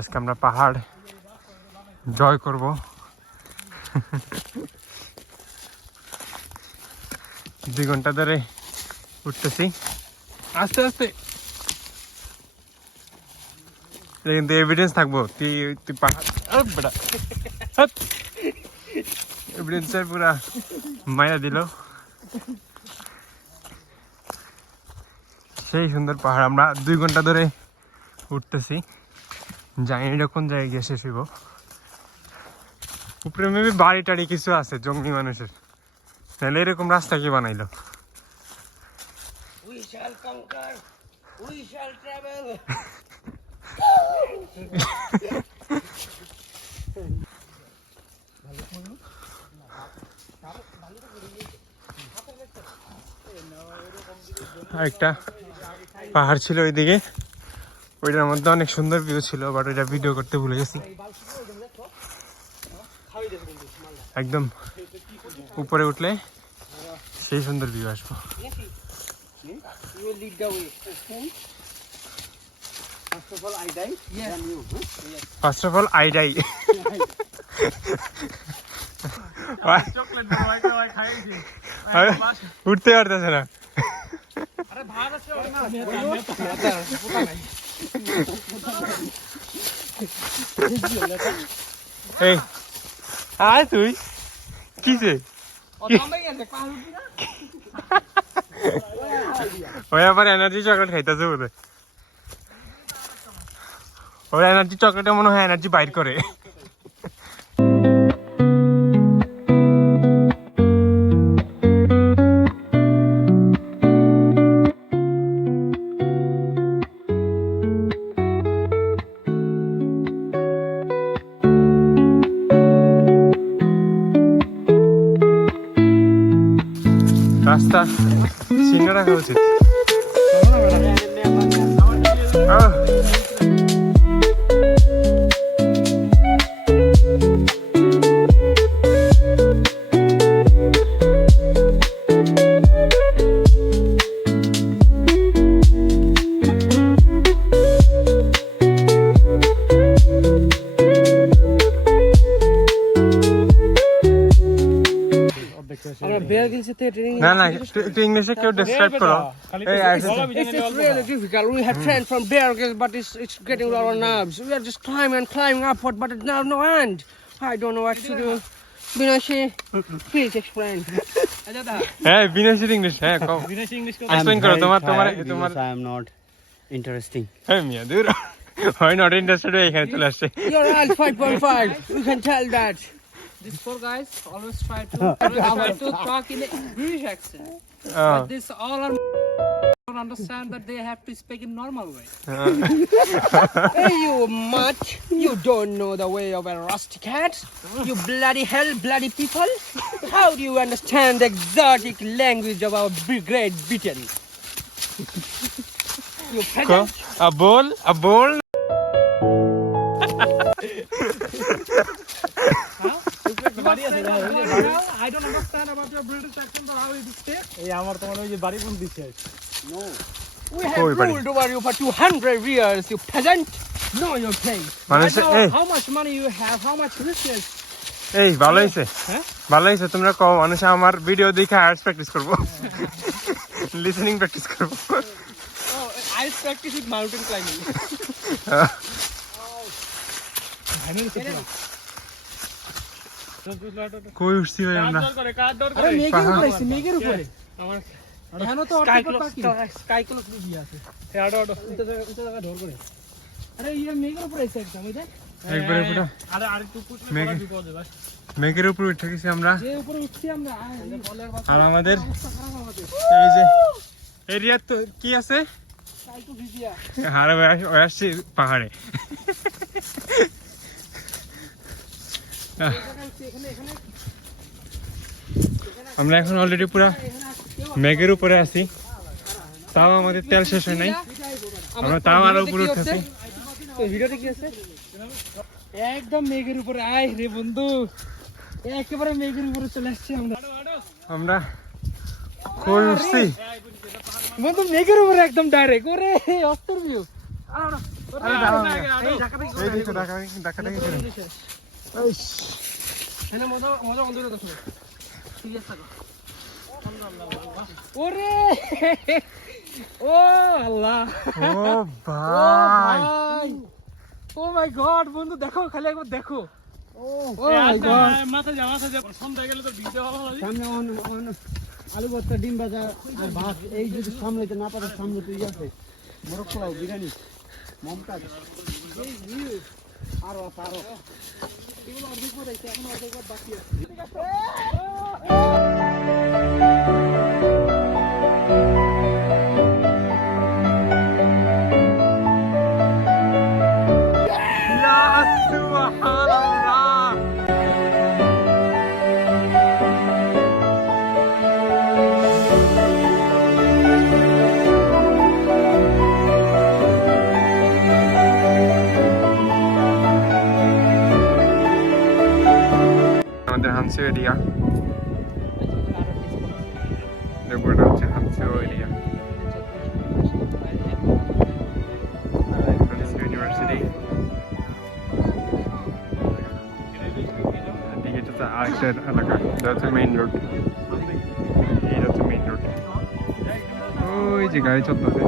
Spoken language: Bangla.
আজকে আমরা পাহাড় জয় করব। দুই ঘন্টা ধরে উঠতেছি আস্তে আস্তে, কিন্তু এভিডেন্স থাকবো তুই পাহাড় এভিডেন্সের পুরা মায়া দিল। সেই সুন্দর পাহাড় আমরা 2 ঘন্টা ধরে উঠতেছি, জানি না কোন জায়গায় গিয়ে শেষ হইব। উপরে মেবি বাড়ি টাড়ি কিছু আছে জঙ্গলি মানুষের, তাহলে এরকম রাস্তা কি বানাইলো? We shall conquer, we shall travel. একটা পাহাড় ছিল ওইদিকে, ওইটার মধ্যে অনেক সুন্দর ভিউ ছিল, বাট ওইটা ভিডিও করতে ভুলে গেছি। একদম উপরে উঠলে সেই সুন্দর ভিউ আসবো। You will lead the way. Okay. First of all, I die. Yes. Then you. Yes. First of all, I die. উঠতে পারতেছে না। এই আয় তুই কিসে ওই আবার এনার্জি চকলেট খাইতেছে বলে, ওই এনার্জি চকলেটে মনে হয় এনার্জি বাইর করে। রাস্তা চিহ্ন রাখা উচিত। না না তুই ইংলিশে কেউ ডেসক্রাইব করো। It's really difficult. We had trained from Bear Grylls, but it's getting on our nerves. We are just climbing upward, but it's now no end. I don't know what to do. Binashi, please explain. হ্যাঁ বিনাশির ইংলিশ, হ্যাঁ কও এক্সপ্লেইন করো। তোমার I am not interesting. হ্যাঁ মিয়া দূর হয়, নট ইন্টারেস্টেড হয়ে এখানে চলে আসছে। You're all 5.5. We can tell that. These four guys always try to talk in a British accent. But this all are don't understand that they have to speak in normal way. Hey, you mutt. You don't know the way of a rusty cat. You bloody hell, bloody people. How do you understand the exotic language of our Great Britain? You peasant. A bowl. I don't understand about your British accent or how it is speak. এই আমার তোমার ওই যে বাড়ি কোন দিছে? No. We have ruled over you for 200 years, you peasant. Know your place. মানে I know how much money you have, how much riches. এই ভালো হইছে, ভালো হইছে। তোমরা কও মানুষ আমার ভিডিও দেখে আর্টস প্র্যাকটিস করব, লিসেনিং প্র্যাকটিস করব। Oh, I practice with mountain climbing. কই উঠছি ভাই আমরা? আরে মেঘের উপরে আমার এখানে তো স্কাই ক্লক দিয়ে আছে। আড়ো উঠে জায়গা ধর করে। আরে এই মেঘের উপরে আছে একদম, ওই দেখ একবারে পুরো। আরে আরে তুই পুষলে বড় বিপদ হবে ভাই। মেঘের উপরে উঠে গেছি আমরা, যে উপরে উঠছি আমরা। আর আমাদের এই যে এরিয়া তো কি আছে, সাইকো ভিডিয়া হারে আসছি পাহাড়ে। আমরা এখন অলরেডি পুরো মেঘের উপরে আছি, তাও আমাদের তেল শেষ হয় নাই, আমরা তাও আরো উপরে উঠতেছি। ভিডিওতে কি আছে? একদম মেঘের উপরে আয় রে বন্ধু, একেবারে মেঘের উপরে চলে আসছি আমরা। আমরা কই উঠছি বন্ধু মেঘের উপরে একদম ডাইরেক্ট। ওরে অস্তর ভিউ। আরে দাঁড়াও না। এই ঢাকা থেকে এই দেখো ঢাকা থেকে চলে। এখানে মজা মজা বন্ধ করে দেখো ঠিক আছে ওরে ও আল্লাহ ও ভাই ও মাই গড বন্ধু দেখো খালি একবার দেখো ও মাই গড মাথা যা সন্ধ্যা গেলে তো ভিডিও ভালো লাগে সামনে আলু ভর্তা ডিম ভাজা আর ভাত এই যদি সামলাইতে না পারে সামনে তুই আছে মোরগ পোলাও বিরিয়ানি মমতাজ আরো এগুলো অর্ধেক করে এখন অর্ধেক বাকি আছে ঠিক আছে ইয়া সুবহানাল্লাহ আমাদের হানসু এরিয়া দেখবোটা হচ্ছে হানসু এরিয়া হানসু ইউনিভার্সিটি এদিকে হচ্ছে আরেকটা এলাকা এটা হচ্ছে মেইন রোড এইটা হচ্ছে মেইন রোড ওই যে গাড়ি চলতেছে